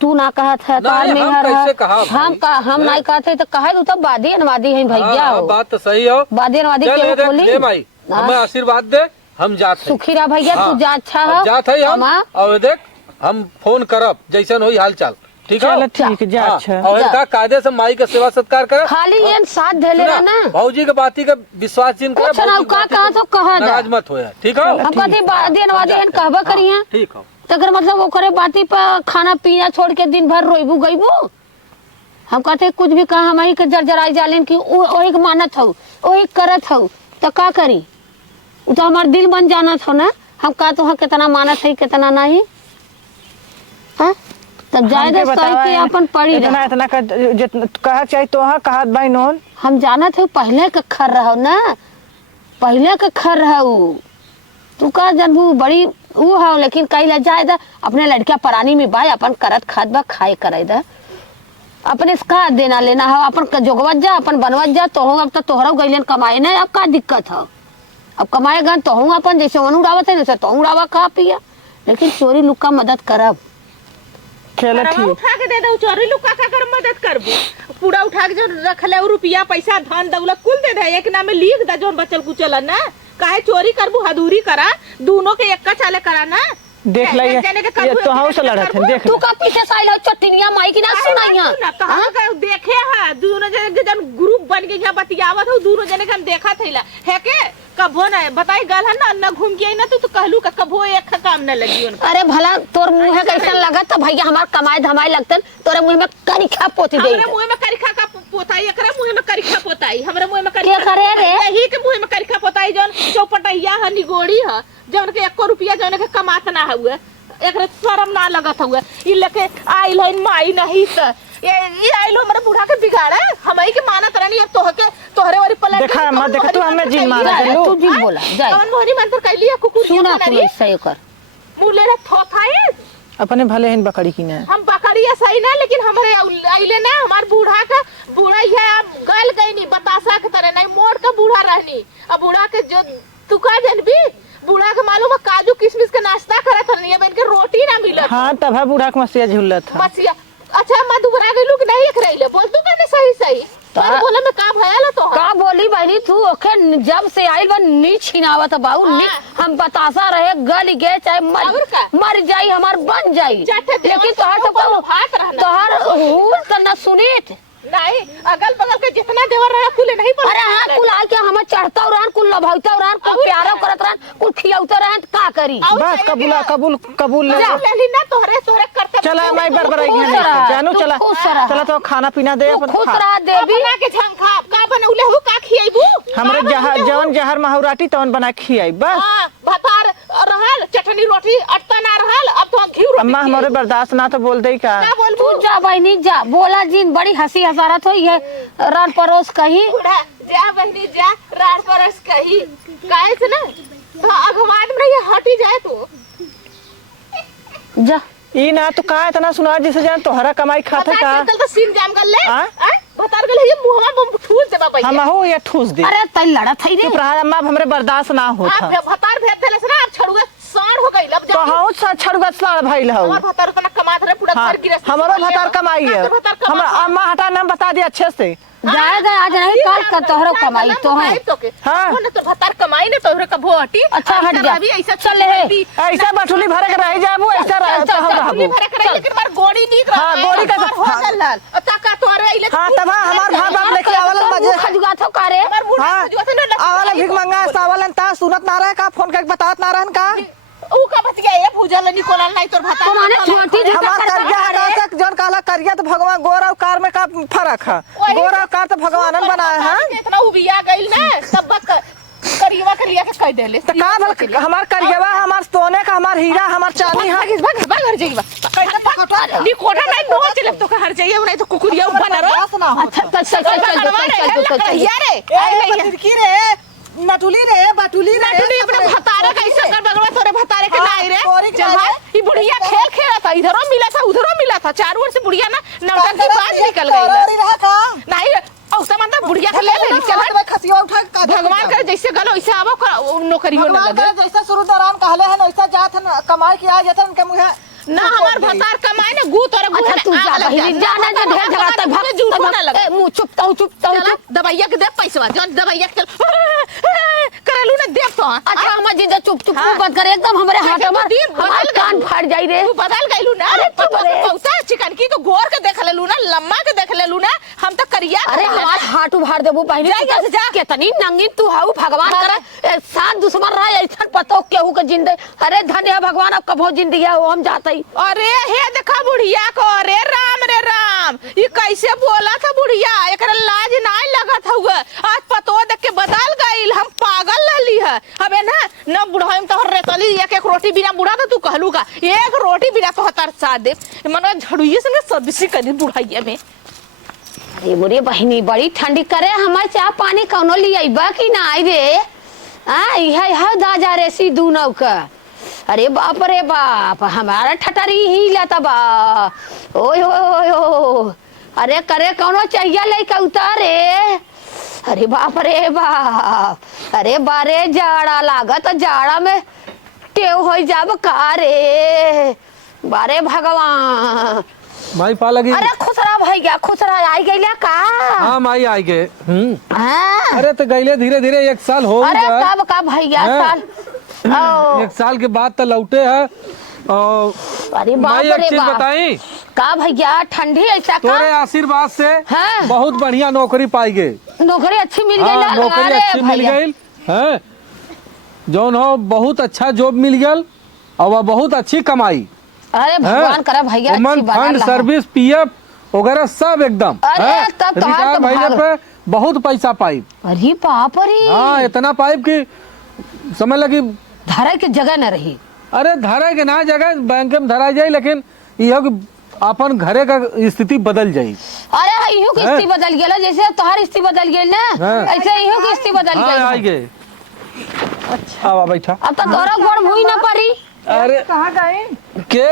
तू ना कहत है तार में हम नहीं कहते तो कहे तो बादी अनवादी है भैया। बात तो सही हो, बादी अनवादी के बोली माई हमें आशीर्वाद दे, हम जाते सुखी रहा भैया। तू जा अच्छा है, जात है हम। और देख हम फोन करब जैसन होई हाल चाल, ठीक है? ठीक है, जा अच्छा। और का कायदे से माई का सेवा सत्कार कर, खाली ये साथ दे ले ना। भौजी के बाती का विश्वास जिन कर, कहा तो कहा नाराज मत होया, ठीक है? हम कहते बादी अनवादी है कहबा करिए, ठीक है? तकर मतलब ओकरे बाती पर खाना पीना छोड़ के दिन भर रोइबू गईबू। हम कहते कुछ भी कहा हम ही के जरजराई जालिन कि वही के मानत हो, वही करत हो, तो का करी? तो हमार दिल बन जाना था ना। हम कहा तो कितना मानत है कितना नहीं, हाँ तब जायदा सही के अपन पड़ी इतना इतना कहा चाहिए तो हाँ कहत भाई नोन। हम जाना थे पहले के खर रहो ना, पहले के खर रहो। तू का जनबू बड़ी वो हो, लेकिन कहीं ले जायदा अपने लड़किया परानी में बाय अपन करत खाद बा खाए करे दा, अपने इसका देना लेना हो, अपन जोगवत जा, अपन बनवत जा। तो अब तो तोहरा गईलन कमाए ना, अब का दिक्कत हो? अब कमाएगा तो हूँ अपन जैसे वन उड़ावत है वैसे तो उड़ावा खा पिया, लेकिन चोरी लुक्का मदद करब। चलो ठीक, उठा के दे दो। चोरी लुक्का का कर मदद करबू, पूरा उठा के जो रख ले रुपया पैसा धन दौलत कुल दे दे, एक नाम में लिख दे जो बचल कुचल ना। काहे चोरी करबू, हदूरी करा, दोनों के एक का चाले करा ना। देख ले ये तो हाउस लड़त है। देख तू का पीछे साइल हो चट्टिनिया माई की ना सुनाइया कहां का देखे है, दोनों जने जन ग्रुप बन के यहां बतियावत हो, दोनों जने के हम देखा थैला है के कबो ना बताई गल है ना घूम के आई ना तो कहलू का कबो एक काम न लगी उनका। अरे भला तोर मुंह है कैसा लगत तो भैया हमार कमाए धमाए लगतन, तोरे मुंह में करिखा पोती दे। हमरे मुंह में करिखा का पोताई, एकरा मुंह में करिखा पोताई, हमरे मुंह में करिखा के करे रे? यही के मुंह में करिखा पोताई जौन चौपटैया है, निगोड़ी है, जौन के 1 रुपया जौन के कमात ना हुए, एकरा शर्म ना लगत हुए। ई लेके आइल है माई नहीं त ये आइलो हमरे बूढ़ा के बिगाड़े, हमई के मानत रहनी। अब तोहरे वाली पलट देखा मत देखा तू हमें जीन मारा जल्लू, तू जी बोला जाए कौन मोहनी मंत्र कैली है कुकुर सुना तू सही कर मुले रे थोथाए अपने भले हैं बकरी की ना। हम बकरी है सही ना, लेकिन हमरे आइले ना हमार बूढ़ा का बूढ़ा है गल गई नहीं बतासा के तरह नहीं मोड़ का बूढ़ा रहनी। अब बूढ़ा के जो तू का जनबी बूढ़ा के मालूम है काजू किशमिश के नाश्ता करत रहनी, बन के रोटी ना मिलत। हां तब है बूढ़ा के मसिया झुलत था मसिया। अच्छा मैं दुबरा गइलू कि नहीं एकराइले बोल तू कहने सही सही पर बोले में का भयाला तो का बोली बहनी तू ओके जब से आइल बन नी छिनावत बाऊ नी हम बतासा रहे गल गए चाहे मर जाई हमार बन जाई, लेकिन तोहर हुल त न सुनीत नहीं अगल बगल के जितना देवर रहा कुल नहीं पता। अरे हां कुल आ के हम चढ़ता रहन, कुल लभावता रहन, कुल प्यारा करत रहन, कुल खियावता रहन, का करी? बस कबूल ले ना तोहरे करते चला मैं बरबराई है जानू। चला चला तो खाना पीना दे अपन खुश रह देवी बना के झंखा का बनौले हो का खियाइबू हमरे जहन जहर महौराटी तवन बना खियाई बस। हां भतार रहल चटनी रोटी अटता ना रहल, अब तो घी रोटी अम्मा हमारे बर्दाश्त ना तो बोल दे का तू जा बहनी जा बोला जीन बड़ी हंसी हजारत होई है रान परोस कही जा बहनी जा रान परोस कही काहे से ना तो अगवाद में ये हटी जाए तो जा ई ना तो का इतना सुना जैसे जान तोहरा कमाई खाता का चल तो सीन जाम कर ले भतार गले ये मुंहवा में ठूस देबा भैया हम हो या ठूस दे। अरे तई लड़त है रे चुप रहा अम्मा हमरे बर्दाश्त ना होता। भतार भेज देले से ना अब छड़ुआ साड़ हो गई अब तो हाउ छड़ुआ साड़ भइल हो हमार भतार को ना कमात रहे पूरा घर गिरस हमारा भतार कमाई है हमरा अम्मा हटा नाम बता दे अच्छे से जाएगा आज नहीं काल का तोहरो कमाई तो है हां ना तो भतार कमाई ने तोहरे का भोटी अच्छा हट जा ऐसा चल है ऐसा बटुली भरे के रह जाबू ऐसा रहता हम रहबू भरे के लेकिन मार गोड़ी नीक हां गोड़ी का हो लाल अच्छा का तोरे इले हां तब हमार भाव बाप लेके आवल मजे खजुगा हो का रे? हाँ आवाला भीख मंगा सावलन ता सुनत ना रहे का फोन करके बतावत ना रहन का ऊ का बतिया ए भूजल निकोलल नहीं तोर भाता तो माने छोटी जी हमार करिया हटा तक जोन कहला करिया तो भगवान गोरा और कार में का फर्क है गोरा और कार तो भगवानन बनाया है इतना उबिया गइल ना तब करियवा करिया के कह देले तो का भल हमार करियवा हमार सोने का हमार हीरा हमार चांदी है भाग घर जाइबा कैसे पकड़ नी कोठा नहीं नोच ले तो घर जाइए नहीं तो कुकुरिया बना रो अच्छा चल यारे की रे नटुली रे बाटुली रे नटुली अपने भतारे कैसे कर बगवा तोरे भतारे के नाई रे जब ई बुढ़िया खेल खेला था इधरों मिला था उधरों मिला था चारों ओर से बुढ़िया ना नौटंकी बाज निकल गई नहीं औसा मतलब बुढ़िया के ले ले चल खसिया उठा भगवान करे जैसे गलो वैसे आवो नौकरी हो ना लगे जैसा शुरू दौरान कहले है वैसा जात है कमाई के आ जात है उनके मुंह ना हमार भतार कमाए ना गू तोरे गू अच्छा तू जा बहिनी जाना जो ढेर झगड़ता भाग झूठ ना लगे मुंह चुपता हूं दवाइया के दे पैसा जो दवाइया के करलू ना देव तो अच्छा हम जिंदा चुप बंद कर एकदम हमारे हाथ में हमारे कान फाड़ जाई रे बदल गइलू ना अरे चुप रे बहुता चिकन की तो गोर के देख लेलू ना लम्मा के देख लेलू ना हम तो करिया अरे हमार हाथ उभार देबू बहिनी जा कितनी नंगी तू हाउ भगवान करे साथ दुश्मन रहा ऐसा पतो केहू के जिंदे अरे धन्य भगवान अब कभो जिंदगी है हम जाते ही अरे हे देखा बुढ़िया को रे राम ये कैसे बोला था बुढ़िया एकरा लाज नहीं लगत हुआ आज पतो देख के बदल गइल हम पागल लली है अबे ना बुढ़ाई में तोहर रेतली एक रोटी बिना बुढ़ा तो तू कहलू का एक रोटी बिना तो हतार साथ दे मन झड़ुइए संगे सदसी कर दी बुढ़ाइया में अरे बोरे बहिनी बड़ी ठंडी करे हमार चाह पानी कौनो ले आइबा कि ना आई रे है दाजा रे सी दूनौ का अरे बाप रे बाप हमारा ठटरी ही लाता बा ओय ओय ओय अरे करे कौनो चाहिए लइका उतारे अरे बाप रे बाप अरे बारे जाड़ा लागत जाड़ा में टेव हो जाब का रे बारे भगवान माई पा लगी अरे खुसरा भैया खुसरा आई गइला का हाँ माई आई गए हाँ अरे तो गईले धीरे धीरे 1 साल हो अरे गया कब का भैया साल 1 साल के बाद तो लौटे है और अरे बाप माई एक रे चीज बाप बताई का भैया ठंडी ऐसा तोरे का आशीर्वाद से हाँ। बहुत बढ़िया नौकरी पाई गई नौकरी अच्छी मिल हाँ, गई नौकरी अच्छी मिल गई है जौन हो बहुत अच्छा जॉब मिल गया और वह बहुत अच्छी कमाई अरे भगवान करे भैया अच्छी फंड बना सर्विस पीएफ वगैरह सब एकदम अरे तब तो रिटायर भइले पे बहुत पैसा पाई अरे बाप रे हाँ इतना पाइप की समझ लगी धरे के जगह न रही अरे धरे के ना जगह बैंक में धरा जाए लेकिन यह कि अपन घरे का स्थिति बदल जाये अरे इहो की स्थिति बदल गेल जैसे तोहार स्थिति बदल गेल ना ऐसे इहो की स्थिति बदल हाँ, आई गई गए अच्छा आवा बैठा अब तो तोरा गोड़ मुई न पड़ी अरे कहाँ गए के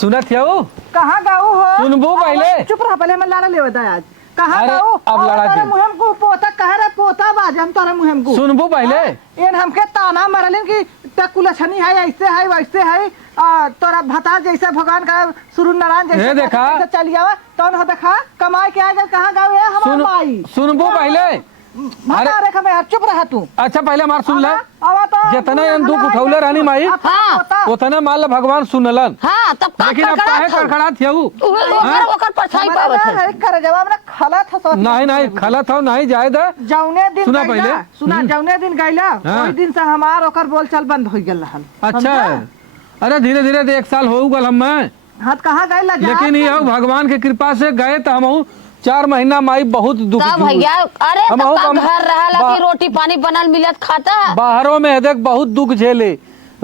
सुनत है वो कहाँ गाऊ हो सुनबो पहले चुप रहा पहले मैं लड़ा ले बता आज कहाँ अरे, गाऊ अब लड़ा तोरे दे। मुहम को पोता कह रे पोता बाज हम तोरे मुहम को सुनबो पहले एन हमके ताना मारलिन कि तकुलछनी है ऐसे है वैसे है तोरा भता जैसे भगवान का सूर्य नारायण ये जैसे देखा। चल जावा तौन हो देखा कमाई के आगे कहाँ गाँव है हमार माई सुनबो पहले भता रे खमे चुप रहा तू अच्छा पहले हमार सुन ले आवा तो जितना हम दुख उठौले रहनी माई हाँ। उतना मान लो भगवान सुनलन हाँ तब का लेकिन अब काहे कड़कड़ात है वो ओकर परछाई पावत है कर जवाब ना खला था नहीं नहीं खला था नहीं जाए दा जौने दिन सुना गइला, पहले। सुना जौने दिन गइला हाँ। ओई दिन से हमार ओकर बोलचाल बंद हो गेल रहल अच्छा अरे धीरे धीरे 1 साल हो गल हम हाथ कहाँ गइला लेकिन ये भगवान के कृपा से गए तो हम 4 महीना माई बहुत दुख तब भैया अरे हम तब का हम- घर रहला कि रोटी पानी बनल मिलत खाता बाहरों में देख बहुत दुख झेले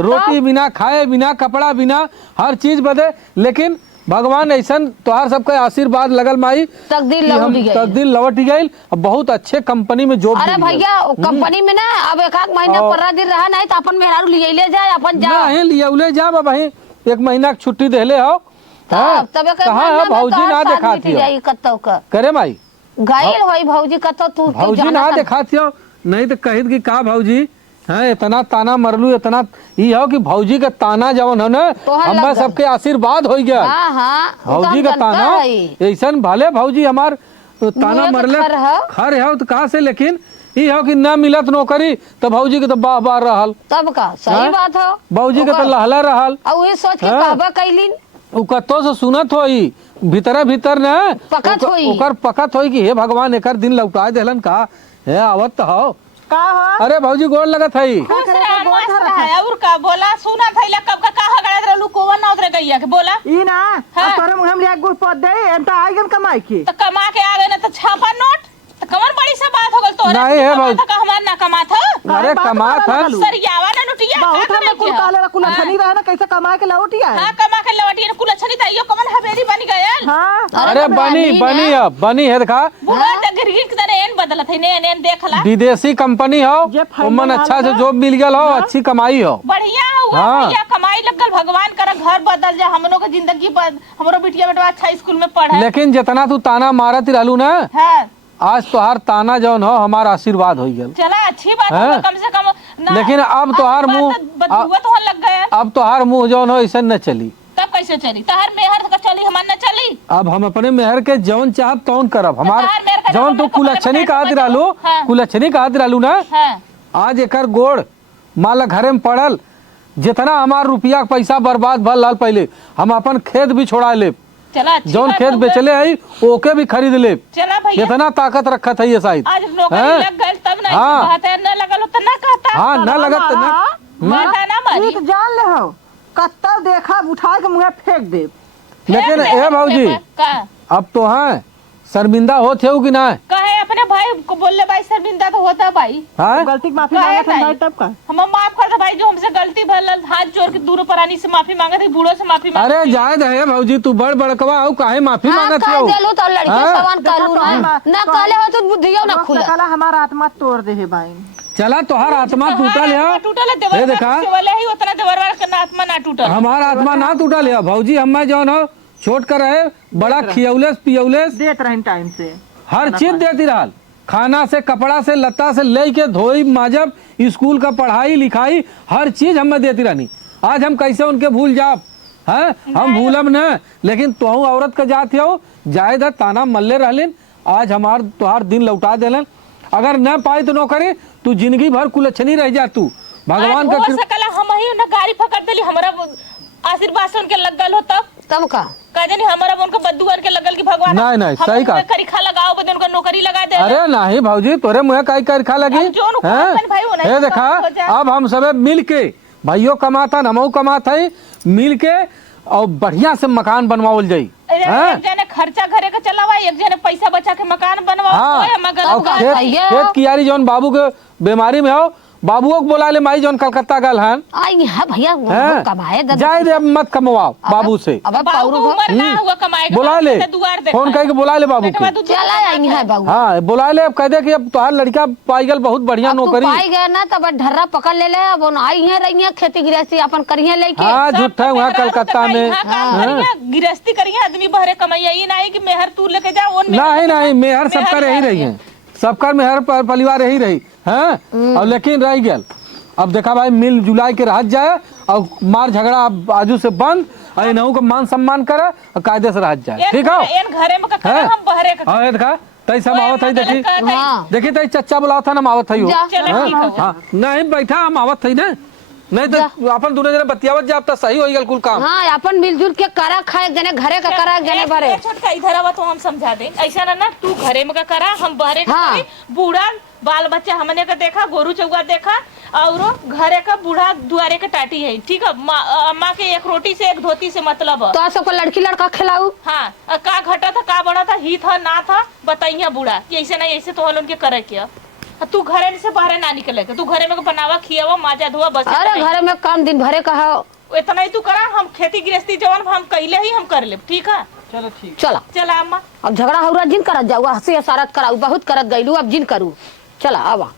रोटी बिना खाए बिना कपड़ा बिना हर चीज बदे लेकिन भगवान ऐसा तोहार सबके आशीर्वाद लगल माई तकदीर कि हम लौट गई तकदीर लौट गई बहुत अच्छे कंपनी में जॉब अरे भैया कंपनी में ना अब एक महीना 15 दिन रहा नहीं तो अपन मेहरारू लिए ले जाए अपन जा नहीं लिया जा भाई 1 महीना की छुट्टी देले हो तब कहाँ है भौजी ना दिखाती हो जाई कत्तो का करे माई गइल होई भौजी कत्तो तू भौजी ना दिखाती हो नहीं तो कहित कि का भौजी है इतना ताना मरलू इतना ये हो कि भौजी का ताना जवन है ना तोहर हमारा लग गल। सबके आशीर्वाद हो गया हां हां भौजी का ताना ऐसा भले भौजी हमार ताना मुँहे के मरले खर हो। खर हो तो कहाँ से लेकिन ये हो कि ना मिलत नौकरी तो भौजी के तो बाह बार रहल तब का सही हाँ? बात हो भौजी के तो लहला रहल और ये सोच के हाँ। कहबा कैलिन उ कतो से सुनत होई भीतर भीतर न पकत होई। ओकर पकत होई कि हे भगवान एकर दिन लौटा देलन का हे आवत तो हो। का हो अरे भौजी गोड़ लगत हई। और का बोला सुना थैला कब का हगड़ा रहलू कोवन ना उतरे गैया के बोला ई ना तोरे मुंह में एक गुड़ पद दे एंता आइगन कमाई के तो कमा के आवे ना तो छापा नोट तो कमर बड़ी सा बात हो गल तोरे नहीं है भाई। का हमार ना कमा था अरे कमात हन सरियावा ना लुटिया बहुत का हम करे कुल काले कुल खनी रहे ना कैसे कमा के लौटिया हां कमा के लवटिया कुल छनी ताइयो कमन हवेली बन गयल हां अरे बनी अब बनी है देखा बुआ त गिरगिर के तरह एन बदलत है ने एन देखला विदेशी कंपनी हो जे फाइनल ओमन अच्छा हाल से बा। जॉब मिल गया हो अच्छी कमाई हो। बढ़िया हुआ हाँ। भैया कमाई लगल भगवान कर घर बदल जा हमनो के जिंदगी हमरो बिटिया बेटा अच्छा स्कूल में पढ़े लेकिन जितना तू ताना मारत रहलू ना हां आज तोहार ताना जौन हो हमारा आशीर्वाद हो गया। चला अच्छी बात है हाँ। कम से कम ना लेकिन अब तोहार मुंह बदुआ तो लग गया अब तोहार मुंह जौन हो ऐसा न चली। तब कैसे चली तहर मेहर का चली हमार न चली अब हम अपने मेहर के जौन चाहब तौन करब। हमार तोहार मेहर का जौन तू जौन कुलच्छनी कपड़ा कहत रहलू हाँ। कुलच्छनी कहत रहलू ना हां आज एकर गोड़ माला घरे में पड़ल जितना हमार रुपया के पैसा बर्बाद भल लाल पहले हम अपन खेत भी छोड़ा ले चला अच्छी जौन बात खेत हो बेचले है ओके भी खरीद ले। चला भैया इतना ताकत रखत है ये शायद। आज नौकरी हाँ। लग गई तब ना हाँ। बात है न लगल हो तो ना कहता हाँ न लगत न बात है ना मारी ठीक जान ले हो कत्ता देखा उठा के मुंह फेंक दे लेकिन ए भौजी का अब तो है शर्मिंदा होत हो कि ना कहे अपने भाई को बोलले भाई शर्मिंदा तो होता भाई हाँ गलती की माफी काहे मांगत है नहीं? तब का हम माफ कर दे भाई जो हमसे गलती भल हाथ जोड़ के दूर परानी से माफी मांगे थे बूढ़ों से माफी मांगे अरे जायद है भौजी तू बड़ बड़कवा हो काहे माफी हाँ, मांगत कह हो। देलू तो लड़के हाँ। सवान कालू ना काले हो तो बुद्धियो ना खुला कला हमारा आत्मा तोड़ दे है भाई चला तोहार आत्मा टूटल है टूटल ये देवर देखा वाले ही उतना देवर का आत्मा ना टूटल हमारा आत्मा ना टूटल है भौजी हमें जौन हो छोट कर रहे बड़ा खियौलेस पियौलेस देत रही टाइम से हर चीज देती रहल खाना से कपड़ा से लत्ता से ले के धोई माजब स्कूल का पढ़ाई लिखाई हर चीज हमें देती रहनी। आज हम कैसे उनके भूल जाब हैं हम भूलब न लेकिन तोहू औरत का जात हो जायद ताना मल्ले रहलिन आज हमार तोहार दिन लौटा देलन। अगर न पाई तो नौकरी तू जिंदगी भर कुलच्छनी रह जा तू भगवान का हो सकला हम ही ना गाड़ी पकड़ देली हमरा आशीर्वाद से उनके लगल हो तब का कहते हमारा उनका बद्दुआर के लगल कि भगवान नहीं, सही कहा। करीखा लगाओ बदे उनका नौकरी लगा दे अरे नहीं भौजी तोरे मुँह काई कर खा लगी अब जोन हैं? अपन भाई होना हे है, देखा हो जाए। अब हम सबे मिल के भाइयों कमाता हमहू कमाता है मिल के और बढ़िया से मकान बनवाओल जाई हैं? एक जने खर्चा घरे का चलावा एक जने पैसा बचा के मकान बनवाओ हाँ तो मगर और बात खेत सही है। खेत कियारी जौन बाबू के बीमारी में हो बाबुओ को बोला ले माई जौन कलकत्ता गल हन आई है भैया हैं? कमाए दे जाए दे अब मत कमवाओ बाबू से अब बाबू पाउरू को उम्र ना हुआ कमाएगा बुला ले दुआर दे फोन करके बुला ले बाबू के चला आई है बाबू हाँ बुला ले अब कह दे कि अब तुम्हारा लड़का पाई गल बहुत बढ़िया अब तू नौकरी पाई गए ना तब ढर्रा पकड़ ले ले अब आई है रही है खेती गृहस्थी अपन करिए लेके हाँ झूठा वहाँ कलकत्ता में गिरस्ती करिए आदमी बहरे कमाइया ये नहीं कि मेहर तू लेके जा उन नहीं मेहर सबका रही रही है सबका मेहर परिवार यही रही हैं और लेकिन रह गया अब देखा भाई मिल जुलाई के रह जाए और मार झगड़ा अब आजू से बंद और इनहू को मान सम्मान करे और कायदे से रह जाए ठीक है इन घरे में का हैं? हम बहरे का हाँ ये देखा तई सब आवत है देखी हाँ देखी तई चच्चा बुलाओ था ना आवत है जा। चलो ठीक है हाँ नहीं बैठा हम आवत है ना नहीं तो अपन दोनों जने बतियावत जा अब तो सही हो गल कुल काम हाँ अपन मिलजुल के करा खाए एक जने घरे का करा एक जने भरे छोटका इधर आवा तो हम समझा दे ऐसा ना तू घरे में का करा हम बहरे का हाँ। करी, बूढ़ा बाल बच्चा हमने का देखा गोरू चौगा देखा और घरे का बूढ़ा दुआरे का टाटी है ठीक है अम्मा के एक रोटी से एक धोती से मतलब है तो सबको लड़की लड़का खिलाऊ हाँ का घटा था का बड़ा था ही था ना था बताइए बूढ़ा कि ऐसे नहीं ऐसे तो हल उनके करे क्या तू घरे से बाहर ना निकले तू घरे में बनावा खियावा माजा धोआ बस अरे घरे में काम दिन भरे का है इतना ही तू करा हम खेती गृहस्थी जवन हम कैले ही हम कर ले ठीक है चलो ठीक चला चला अम्मा अब झगड़ा हौरा जिन करत जाऊ हंसी हसारत कराऊ बहुत करत गईलू अब जिन करू चला आवा